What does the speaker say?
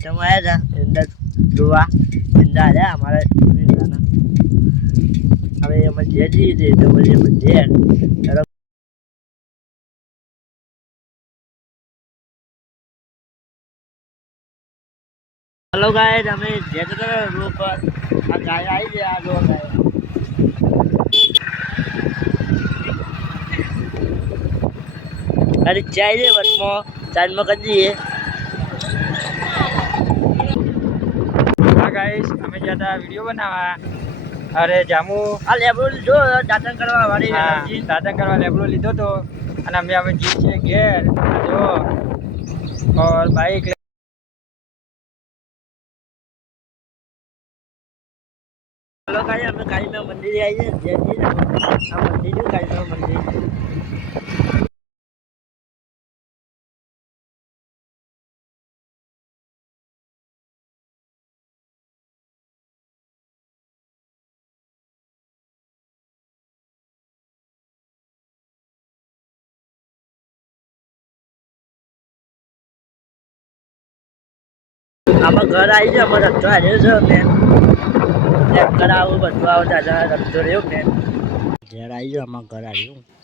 ખેતરમાં આવ્યા હતા અંદર જોવા અંદર આવ્યા અમારે હવે એમાં જે જઈએ તો પછી એમાં ઝેર હલો ગાય તમે જે તો રોડ પર આ ગાય આવી છે આ જો ગાય અરે ચાય છે વચમાં ચાંદમાં કરી દઈએ હા ગાઈસ અમે જ્યાં હતા વિડીયો બનાવવા અરે જામુ આ લેબડો લીધો દાંતણ કરવા વાળી દાંતણ કરવા લેબડો લીધો તો અને અમે જઈએ છીએ ઘેર જો ઓર બાઈક હલો ગાય અમે કાળીના મંદિરે આવીએ જયજી આ મંદિર છે કાળીના મંદિર આમાં ઘર આવી છે અમારે રસ્તો આવ્યો છે મેન ઘર આવું બધું આવું દાદા રસ્તો રહ્યો મેન ઘેર આવી ગયો આમાં ઘર આવ્યું